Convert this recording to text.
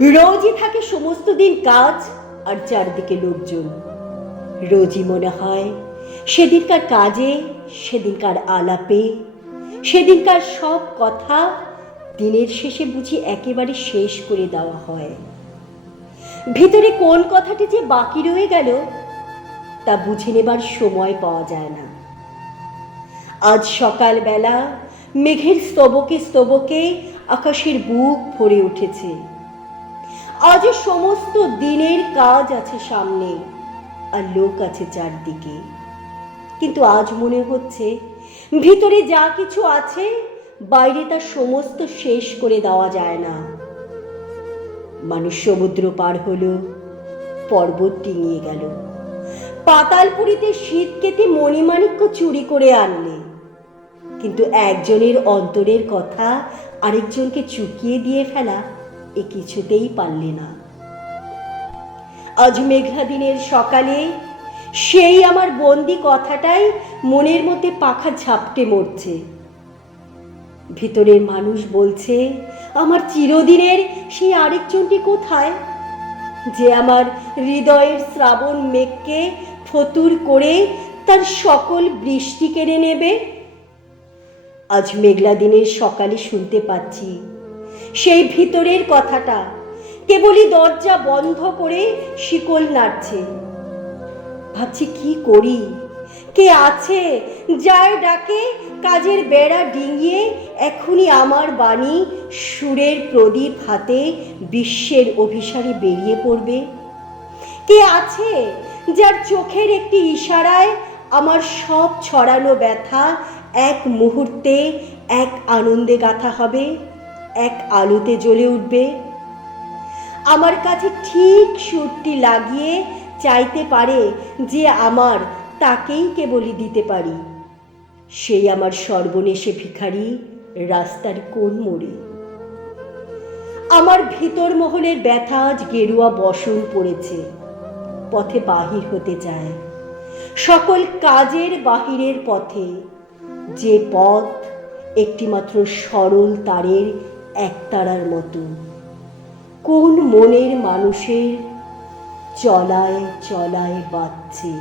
রোজই থাকে সমস্ত দিন কাজ আর চারদিকে লোকজন। রোজই মনে হয় সেদিনকার কাজে, সেদিনকার আলাপে, সেদিনকার সব কথা দিনের শেষে বুঝি একেবারে শেষ করে দেওয়া হয়। ভিতরে কোন কথাটি যে বাকি রয়ে গেল, তা বুঝে নেবার সময় পাওয়া যায় না। আজ সকালবেলা মেঘের স্তবকে স্তবকে আকাশের বুক ভরে উঠেছে। আজও সমস্ত দিনের কাজ আছে সামনে, আর লোক আছে চারদিকে। কিন্তু আজ মনে হচ্ছে, ভিতরে যা কিছু আছে, বাইরে তা সমস্ত শেষ করে দেওয়া যায় না। মানুষ সমুদ্র পার হলো, পর্বত ডিঙিয়ে গেল। পাতালপুরিতে শীত কেটে মণিমাণিক্য চুরি করে আনলে। কিন্তু একজনের অন্তরের কথা আরেকজনকে চুকিয়ে দিয়ে ফেলা এ কিছুতেই পারলে না। আজ মেঘলা দিনের সকালে সেই আমার বন্দি কথাটাই মনের মধ্যে পাখা ঝাপটে মরছে। ভিতরের মানুষ বলছে, আমার চিরদিনের সেই আরেকজনটি কোথায়? যে আমার হৃদয়ের শ্রাবণ মেঘকে ফতুর করে তার সকল বৃষ্টি কেড়ে নেবে। আজ মেঘলা দিনের সকালে শুনতে পাচ্ছি সেই ভিতরের কথাটা। কেবলই দরজা বন্ধ করে শিকল নাড়ছে। ভাবছি, কি করি? কে আছে যার ডাকে কাজের বেড়া ডিঙিয়ে এখনই আমার বাণী সুরের প্রদীপ হাতে বিশ্বের অভিসারে বেরিয়ে পড়বে? কে আছে যার চোখের একটি ইশারায় আমার সব ছড়ানো ব্যথা এক মুহূর্তে এক আনন্দে গাথা হবে? এক আলোতে জ্বলে উঠবে। আমার কাছে ঠিক সুরটি লাগিয়ে চাইতে পারে যে আমার তাকেই কেবলই দিতে পারি। সেই আমার সর্বনেশে ভিখারি, রাস্তার কোন মোড়ে। আমার ভিতর মহলের ব্যথা আজ গেরুয়া বসন পড়েছে, পথে বাহির হতে চায়। সকল কাজের বাহিরের পথে, যে পথ একটিমাত্র সরল তারের একতারার মতো। কোন মনের মানুষের চলায় চলায় বাচ্ছে